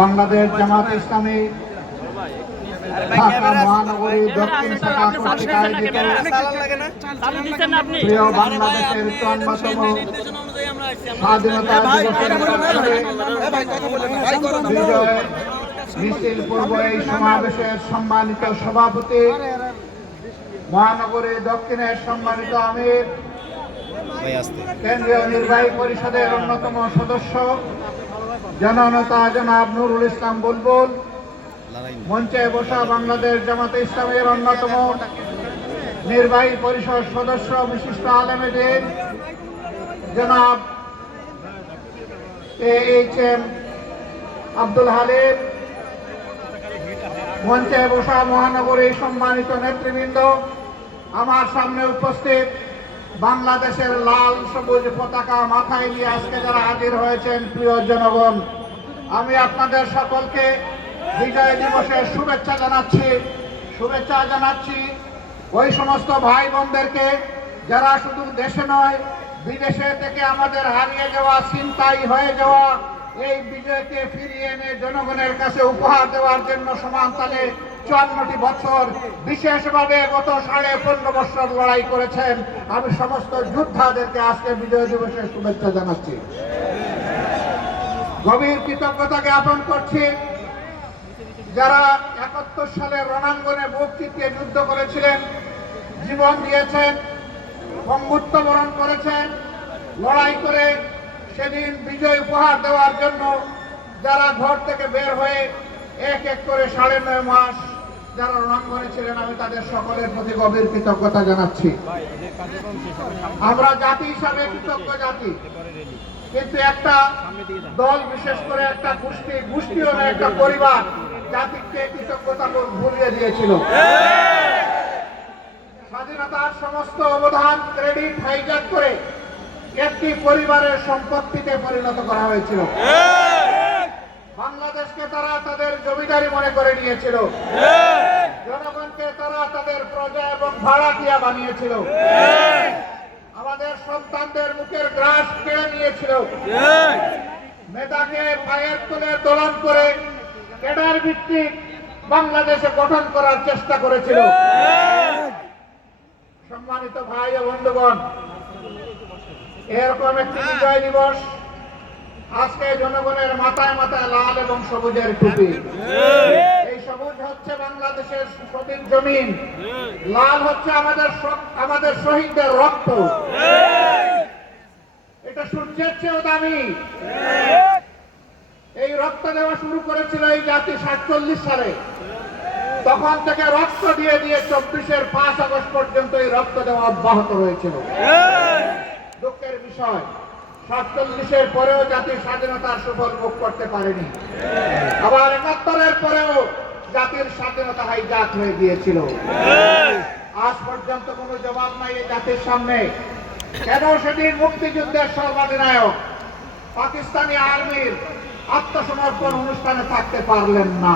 বাংলাদেশ জামাত ইসলামী ঢাকা মহানগরী দক্ষিণ শাখা কর্তৃক আয়োজিত প্রিয় বাংলাদেশের ৫৪তম স্বাধীনতা দিবসের অবসরে বিজয় মিছিল পূর্ব এই সমাবেশের সম্মানিত সভাপতি, মহানগরী দক্ষিণের সম্মানিত আমির, কেন্দ্রীয় নির্বাহী পরিষদের অন্যতম সদস্য জননেতা জনাব নুরুল ইসলাম বুলবুল, মঞ্চে বসা বাংলাদেশ জামাতে ইসলামের অন্যতম নির্বাহী পরিষদ সদস্য বিশিষ্ট আলেমে দ্বীন জনাব AHM আব্দুল হালিম, মঞ্চে বসা মহানগরীর সম্মানিত নেতৃবৃন্দ, আমার সামনে উপস্থিত বাংলাদেশের লাল সবুজ পতাকা মাথায় নিয়ে আজকে যারা হাজির হয়েছেন প্রিয় জনগণ, আমি আপনাদের সকলকে বিজয় দিবসের শুভেচ্ছা জানাচ্ছি। ওই সমস্ত ভাই বোনদেরকে যারা শুধু দেশে নয় বিদেশে থেকে আমাদের হারিয়ে যাওয়া, ছিনতাই হয়ে যাওয়া এই বিজয়কে ফিরিয়ে এনে জনগণের কাছে উপহার দেওয়ার জন্য সমান তালে ৫৪টি বছর বিশেষভাবে গত ১৫.৫ বছর লড়াই করেছেন, আমি সমস্ত যোদ্ধাদেরকে আজকে বিজয় দিবসের শুভেচ্ছা জানাচ্ছি। গভীর কৃতজ্ঞতা জ্ঞাপন করছি যারা ৭১ সালে রণাঙ্গনে বুক চিতিয়ে যুদ্ধ করেছিলেন, জীবন দিয়েছেন, বঙ্গুত্ব বরণ করেছেন, লড়াই করে সেদিন বিজয় উপহার দেওয়ার জন্য যারা ঘর থেকে বের হয়ে এক এক করে ৯.৫ মাস যারা রণাঙ্গনে ছিলেন, আমি তাদের সকলের প্রতি গভীর কৃতজ্ঞতা জানাচ্ছি। আমরা জাতি হিসাবে কৃতজ্ঞ জাতি, কিন্তু একটা দল, বিশেষ করে একটা গোষ্ঠীও না, একটা পরিবার জাতিকে কৃতজ্ঞতা ভুলিয়ে দিয়েছিল। স্বাধীনতার সমস্ত অবদান ক্রেডিট হাইজ্যাক করে একটি পরিবারের সম্পত্তিতে পরিণত করা হয়েছিল। বাংলাদেশকে তারা তাদের জমিদারি মনে করে নিয়েছিল, জনগণকে তারা তাদের প্রজা এবং ভাড়াটিয়া বানিয়েছিল, আমাদের সন্তানদের মুখের গ্রাস কেড়ে নিয়েছিল, মেধাকে পায়ের তলে দোলন করে ক্যাডার ভিত্তিক বাংলাদেশে গঠন করার চেষ্টা করেছিল। সম্মানিত ভাই ও বন্ধুগণ, এরকম একটি বিজয় দিবস আজকে জনগণের মাথায় মাথায় লাল এবং সবুজের টুপি। এই সবুজ হচ্ছে বাংলাদেশের স্বাধীন জমিন, লাল হচ্ছে আমাদের শহীদদের রক্ত। এটা সূর্যের চেয়েও দামি। এই রক্ত দেওয়া শুরু করেছিল এই জাতি ৪৭ সালে, তখন থেকে রক্ত দিয়ে দিয়ে ২৪-এর ৫ আগস্ট পর্যন্ত এই রক্ত দেওয়া অব্যাহত হয়েছিল। দুঃখের বিষয়, ৪৭-এর পরেও জাতির স্বাধীনতার সুফল ভোগ করতে পারেনি। আবার ৭১-এর পরেও জাতির স্বাধীনতা হাইজ্যাক হয়ে গিয়েছিল। আজ পর্যন্ত কোনো জবাব নাই এই জাতির সামনে, কেন সেদিন মুক্তিযুদ্ধের সর্বাধিনায়ক পাকিস্তানি আর্মির আত্মসমর্পণ অনুষ্ঠানে থাকতে পারলেন না,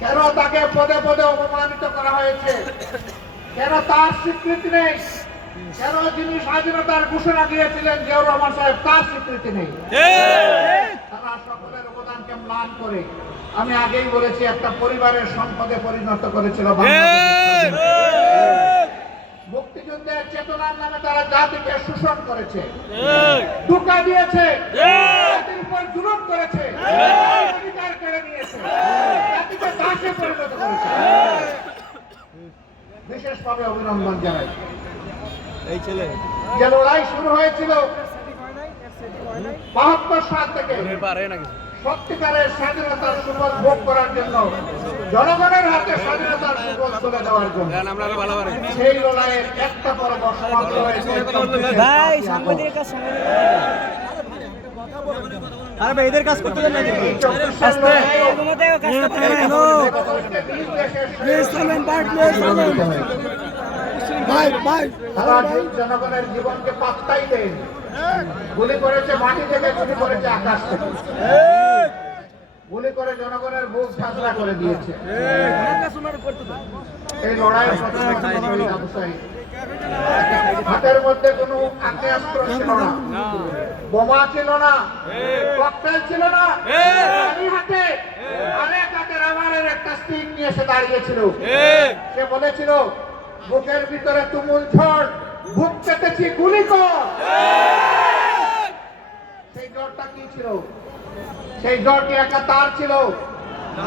কেন তাকে পদে পদে অপমানিত করা হয়েছে, কেন তার স্বীকৃতি নেই, কেন যিনি স্বাধীনতার ঘোষণা দিয়েছিলেন জিয়াউর রহমান সাহেব, তার স্বীকৃতি নেই। তারা সকলের অবদানকে ম্লান করে, আমি আগেই বলেছি, একটা পরিবারের সম্পদে পরিণত করেছিল। মুক্তিযুদ্ধের চেতনার নামে তারা জাতিকে শোষণ করেছে, ধোঁকা দিয়েছে, জাতির উপর জুলুম করেছে, অধিকার কেড়ে নিয়েছে, জাতিকে দাসে পরিণত করেছে। বিশেষভাবে অভিনন্দন জানাই এই ছেলে যে লড়াই শুরু হয়েছিল ৭২ সাল থেকে সত্যিকারের স্বাধীনতার সুফল ভোগ করার জন্য, জনগণের হাতে স্বাধীনতার সুফল তুলে দেওয়ার জন্য, সেই লড়াইয়ের একটা পর্ব সমাপ্ত হয়েছে। এদের কাজ করতে জনগণের জীবনকে পাত্তাই দেয়, গুলি করেছে মাটি থেকে, গুলি করেছে আকাশ থেকে, গুলি করে জনগণের বুক ঝাঁঝরা করে দিয়েছে। এই লড়াইয়ের হাতের মধ্যে কোনো আগ্নেয়াস্ত্র ছিল না, বোমা ছিল না, ককটেল ছিল না, খালি হাতে আরেক হাতে রাবারের একটা স্টিক নিয়ে এসে দাঁড়িয়েছিল। সে বলেছিল, বুকের ভিতরে তুমুল ঝড়, বুক পেতেছি, গুলি কর। সেই জ্বরটা কি ছিল? সেই জ্বরটি একা তার ছিল?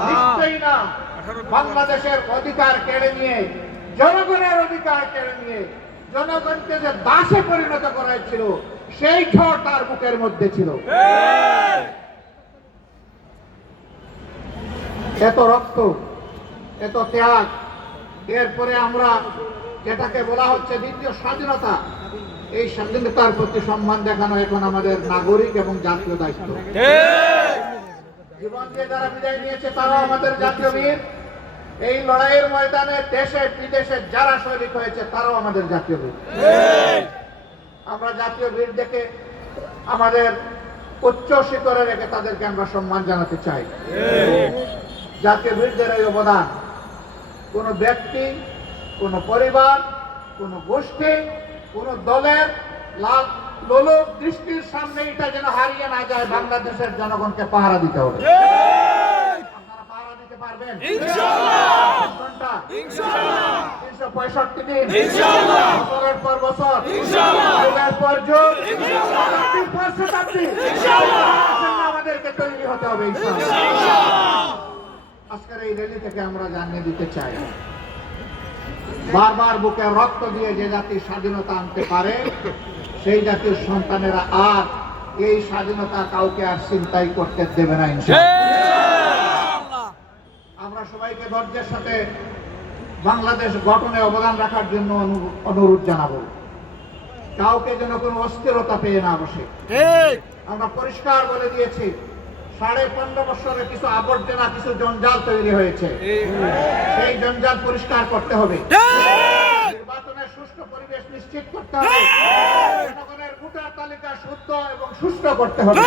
নিশ্চয়ই না। বাংলাদেশের অধিকার কেড়ে নিয়ে, জনগণের অধিকার কেড়ে নিয়ে জনগণকে যে দাসে পরিণত করা ছিল, সেই ঝড় তার বুকের মধ্যে ছিল। এত রক্ত, এত ত্যাগ, এরপরে আমরা যেটাকে বলা হচ্ছে দ্বিতীয় স্বাধীনতা, এই স্বাধীনতার প্রতি সম্মান দেখানো এখন আমাদের নাগরিক এবং জাতীয় দায়িত্ব। জীবন দিয়ে যারা বিদায় নিয়েছে তারাও আমাদের জাতীয় বীর। এই লড়াইয়ের ময়দানে দেশে বিদেশে যারা শহীদ হয়েছে তারাও আমাদের জাতীয় বীর। আমরা জাতীয় বীর দেখে আমাদের উচ্চ শিখরে রেখে তাদেরকে আমরা সম্মান জানাতে চাই। জাতীয় বীরদের এই অবদান কোন ব্যক্তি, কোন পরিবার, কোন গোষ্ঠী, কোন দলের লোলক দৃষ্টির সামনে এটা যেন হারিয়ে না যায়। বাংলাদেশের জনগণকে পাহারা দিতে হবে। আপনারা পাহারা দিতে পারবেন? ইনশাআল্লাহ। 365 দিন, বছরের পর বছর, যুগের পর যুগ, শতাব্দীর পর শতাব্দী আমাদেরকে তৈরি হতে হবে ইনশাআল্লাহ। আজকের এই র্যালি থেকে আমরা জানিয়ে দিতে চাই, বারবার বুকে রক্ত দিয়ে যে জাতির স্বাধীনতা আনতে পারে, সেই জাতির সন্তানেরা আর এই স্বাধীনতা কাউকে আর চিন্তাই করতে দেবে না ইনশাআল্লাহ। আমরা সবাইকে ধৈর্যের সাথে বাংলাদেশ গঠনে অবদান রাখার জন্য অনুরোধ জানাবো। কাউকে যেন কোনো অস্থিরতা পেয়ে না বসে। আমরা পরিষ্কার বলে দিয়েছি, 15.5 বছরে কিছু আবর্জনা, কিছু জঞ্জাল তৈরি হয়েছে, সেই জঞ্জাল পরিষ্কার করতে হবে। নির্বাচনের সুষ্ঠু পরিবেশ নিশ্চিত করতে হবে। জনগণের ভোটার তালিকা শুদ্ধ এবং সুষ্ঠু করতে হবে।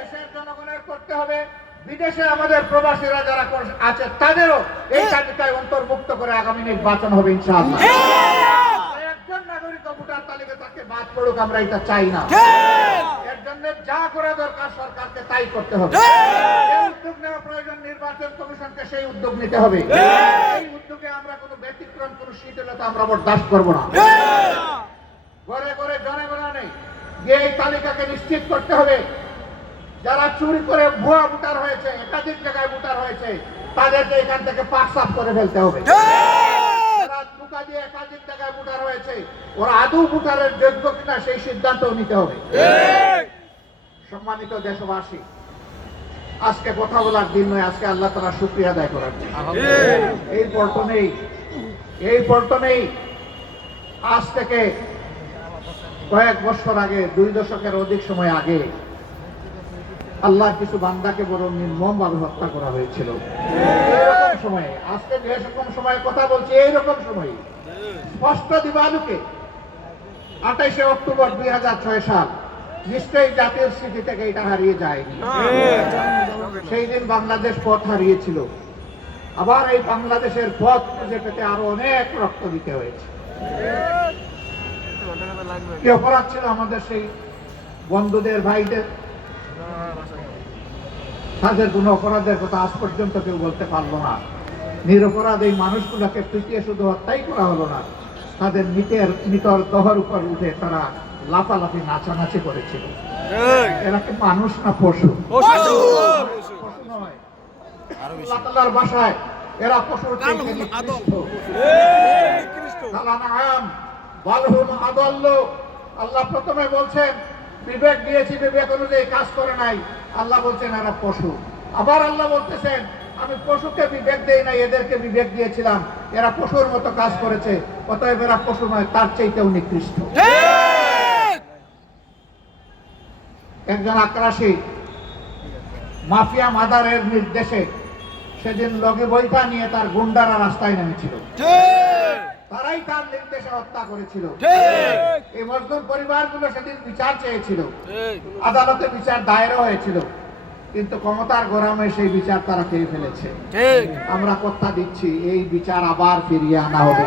দেশের জনগণের করতে হবে, বিদেশে আমাদের প্রবাসীরা যারা আছে তাদেরও এই তালিকায় অন্তর্ভুক্ত করে আগামী নির্বাচন হবে ইনশাআল্লাহ। একজন নাগরিক ভোটার তালিকা তাকে বাদ পড়ুক, আমরা এটা চাই না। এর জন্য যা করা দরকার সরকারকে তাই করতে হবে। যে উদ্যোগ নেওয়া প্রয়োজন নির্বাচন কমিশনকে সেই উদ্যোগ নিতে হবে। এই উদ্যোগে আমরা কোনো ব্যতিক্রম, কোনো শিথিলতা আমরা বরদাস্ত করব না। ঘরে ঘরে জনগণে যে এই তালিকাকে নিশ্চিত করতে হবে। যারা চুরি করে ভুয়া ভোটার হয়েছে, একাধিক জায়গায় ভোটার হয়েছে, তাদেরকে এখান থেকে পাকসাফ করে ফেলতে হবে। যারা ধোঁকা দিয়ে একাধিক জায়গায় ভোটার হয়েছে, ওরা আদৌ ভোটারের যোগ্য কিনা সেই সিদ্ধান্ত নিতে হবে। সম্মানিত দেশবাসী, আজকে কথা বলার দিন নয়, আজকে আল্লাহ তাআলার শুকরিয়া আদায় করার দিন। এই পল্টনেই আজ থেকে কয়েক বছর আগে, 2 দশকের অধিক সময় আগে, আল্লাহর কিছু বান্দাকে বড় নির্মমভাবে হত্যা করা হয়েছিল। এইরকম সময়ে, আজকে যেরকম সময়ে কথা বলছি, এইরকম সময়ে স্পষ্ট দিবালুকে 28শে অক্টোবর 2006 সাল, নিশ্চয়ই জাতীয় স্মৃতি থেকে এটা হারিয়ে যায়নি। সেই দিন বাংলাদেশ পথ হারিয়েছিল। আবার এই বাংলাদেশের পথ খুঁজে পেতে আরো অনেক রক্ত দিতে হয়েছে। কি অপরাধ ছিল আমাদের সেই বন্ধুদের, ভাইদের? তাদের কোন অপরাধের কথা আজ পর্যন্ত কেউ বলতে পারলো না। নিরপরাধ এই মানুষগুলোকে পিটিয়ে শুধু হত্যাই করা হলো না, তাদের মৃতর দহর উপর উঠে তারা লাফালাফি, নাচানাচি করেছিল। এরা কি মানুষ না পশু? পশু নয়। আল্লাহ তাআলার ভাষায় এরা পশুর থেকে নিকৃষ্ট। আল্লাহ প্রথমে বলছেন বিবেক দিয়েছি, বিবেক অনুযায়ী কাজ করে নাই। আল্লাহ বলছেন এরা পশু। আবার আল্লাহ বলতেছেন আমি পশুকে বিবেক দেই নাই, এদেরকে বিবেক দিয়েছিলাম, এরা পশুর মতো কাজ করেছে, অতএব এরা পশু নয়, তার চাইতেও নিকৃষ্ট। একজন আক্রাসী মাফিয়া মাদারের নির্দেশে সেদিন লগে বইটা নিয়ে তার গুন্ডারা রাস্তায় নেমেছিল। তারাই তার নির্দেশে হত্যা করেছিল। এই মজলুম পরিবারগুলো সেদিন বিচার চেয়েছিল, আদালতে বিচার দায়ের হয়েছিল, কিন্তু ক্ষমতার গরমে সেই বিচার তারা খেয়ে ফেলেছে। আমরা কথা দিচ্ছি এই বিচার আবার ফিরিয়ে আনা হবে।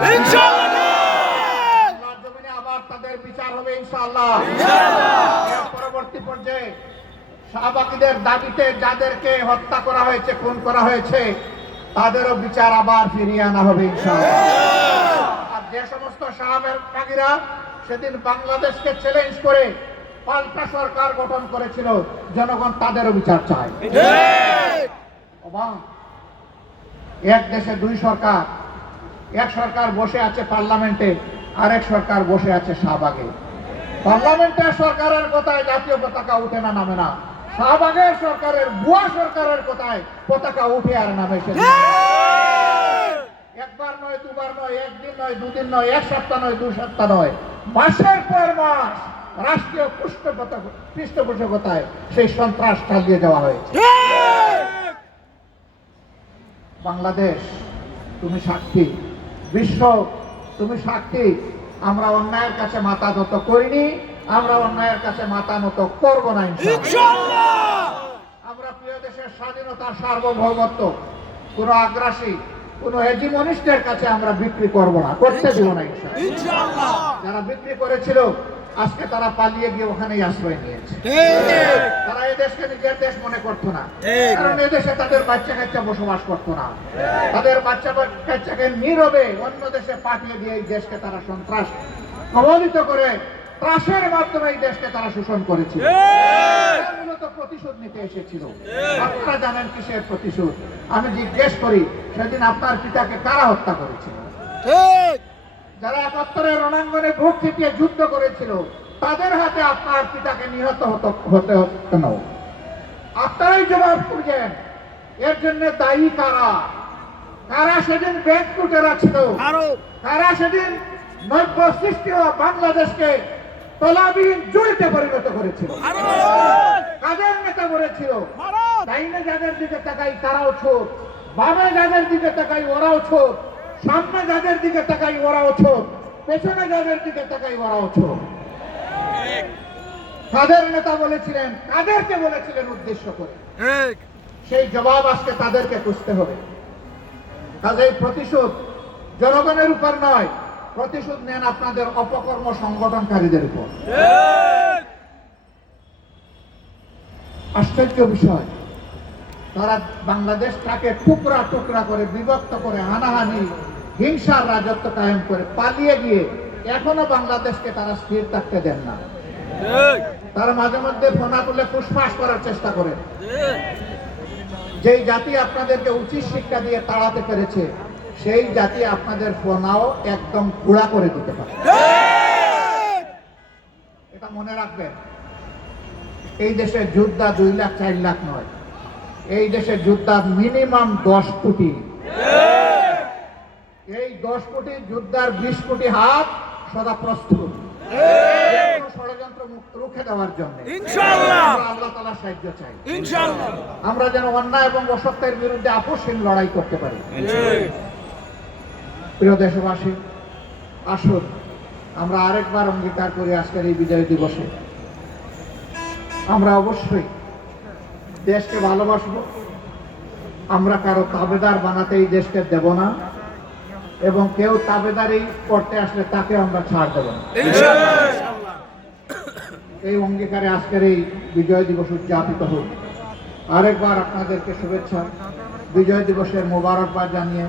ইনশাআল্লাহ। পরবর্তী পর্যায়ে শাহবাগীদের দাবিতে যাদেরকে হত্যা করা হয়েছে, খুন করা হয়েছে, তাদেরও বিচার আবার ফিরিয়ে আনা হবে ইনশাআল্লাহ। আর যে সমস্ত শাহবাগীরা সেদিন বাংলাদেশকে চ্যালেঞ্জ করে পাল্টা সরকার গঠন করেছিল, জনগণ তাদেরও বিচার চায়। এক দেশে দুই সরকার, এক সরকার বসে আছে পার্লামেন্টে, আরেক সরকার বসে আছে শাহবাগে। পার্লামেন্টের সরকারের কথায় জাতীয় পতাকা উঠে না, নামে না। শাহবাগের সরকারের, বুয়া সরকারের কথায় পতাকা উঠে আর নামে। একবার নয়, দুবার নয়, একদিন নয়, দুদিন নয়, এক সপ্তাহ নয়, 2 সপ্তাহ নয়, মাসের পর মাস রাষ্ট্রীয় পৃষ্ঠপোষকতায় সেই সন্ত্রাস চালিয়ে যাওয়া হয়েছে। বাংলাদেশ তুমি সাক্ষী, বিশ্ব তুমি সাক্ষী। আমরা অন্যায়ের কাছে মাথা নত করিনি, আমরা অন্যায়ের কাছে মাথা নত করবো না ইনশাআল্লাহ। আমরা প্রিয় দেশের স্বাধীনতার সার্বভৌমত্ব কোন আগ্রাসী, কোন হেজিমনিস্টের কাছে আমরা বিক্রি করবো না, করতে দিব না ইনশাআল্লাহ। যারা বিক্রি করেছিল আজকে তারা পালিয়ে গিয়ে ওখানেই আশ্রয় নিয়েছে। তারা এই দেশকে নিজের দেশ মনে করতো না, কারণ এই দেশে তাদের বাচ্চা কাচ্চা বসবাস করতো না। তাদের বাচ্চা কাচ্চাকে নীরবে অন্য দেশে পাঠিয়ে দিয়ে এই দেশকে তারা সন্ত্রাস কবলিত করে ত্রাসের মাধ্যমে এই দেশকে তারা শোষণ করেছিল। মূলত প্রতিশোধ নিতে এসেছিল। আপনারা জানেন কিসের প্রতিশোধ? আমি জিজ্ঞেস করি, সেদিন আপনার পিতাকে কারা হত্যা করেছিল? যারা 71-এর রণাঙ্গনে বুক চিতিয়ে যুদ্ধ করেছিল, তাদের হাতে আপনার পিতাকে নিহত হতে কেন? আপনারাই জবাব খুঁজেন। এর জন্য দায়ী কারা? কারা সেদিন ব্যাংক লুটেরা ছিল? কারা সেদিন নব্য সৃষ্টি হওয়া বাংলাদেশকে তলাবিহীন জুড়িতে পরিণত করেছিল? কাদের নেতা করেছিল? ডাইনে যাদের দিকে তাকাই তারাও ছোট, বামে যাদের দিকে তাকাই ওরাও ছোট, সামনে যাদের দিকে তাকাই ওরাও ছোট, পেছনে যাদের দিকে তাকাই ওরাও ছোট। কাদের নেতা বলেছিলেন, কাদেরকে বলেছিলেন উদ্দেশ্য করে? সেই জবাব আজকে তাদেরকে খুঁজতে হবে। কাজেই প্রতিশোধ জনগণের উপর নয়, প্রতিশোধ নেন আপনাদের অপকর্ম সংগঠনকারীদের উপর। আশ্চর্য বিষয়, তারা বাংলাদেশটাকে টুকরা টুকরা করে, বিভক্ত করে, হানাহানি, হিংসার রাজত্ব কায়েম করে পালিয়ে গিয়ে এখনো বাংলাদেশকে তারা স্থির থাকতে দেন না। তারা মাঝে মধ্যে ফোনা তুলে ফুসফাস করার চেষ্টা করে। যেই জাতি আপনাদেরকে উচিত শিক্ষা দিয়ে তাড়াতে পেরেছে, সেই জাতি আপনাদের ফোনাও একদম গুঁড়া করে দিতে পারে। এটা মনে রাখবেন। এই দেশের যোদ্ধা 2 লাখ 4 লাখ নয়, এই দেশের যোদ্ধা মিনিমাম 10 কোটি। এই 10 কোটি যোদ্ধার 20 কোটি হাত সদা প্রস্তুত ষড়যন্ত্র মুক্ত রুখে দেওয়ার জন্য। আল্লাহ তাআলা সাহায্য চাই। আমরা যেন অন্যায় এবং অসত্যের বিরুদ্ধে আপোষহীন লড়াই করতে পারি। প্রিয় দেশবাসী, আসুন আমরা আরেকবার অঙ্গীকার করি আজকের এই বিজয় দিবসে আমরা অবশ্যই দেশকে ভালোবাসবো। আমরা কারো তাবেদার বানাতে এই দেশকে দেব না, এবং কেউ তাবেদারি করতে আসলে তাকে আমরা ছাড় দেব না। এই অঙ্গীকারে আজকের এই বিজয় দিবস উদযাপিত হোক। আরেকবার আপনাদেরকে শুভেচ্ছা, বিজয় দিবসের মোবারকবাদ জানিয়ে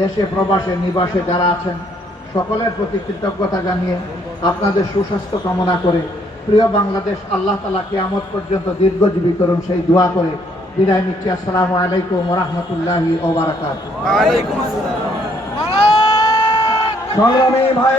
দেশে প্রবাসে নিবাসে যারা আছেন সকলের প্রতি কৃতজ্ঞতা জানিয়ে আপনাদের সুস্বাস্থ্য কামনা করে প্রিয় বাংলাদেশ আল্লাহ তাআলা কিয়ামত পর্যন্ত দীর্ঘজীবী করুন সেই দোয়া করে বিদায় নিচ্ছি। আসসালামু আলাইকুম ওয়া রাহমাতুল্লাহি ওয়া বারাকাতুহু। সংগ্রামী ভাই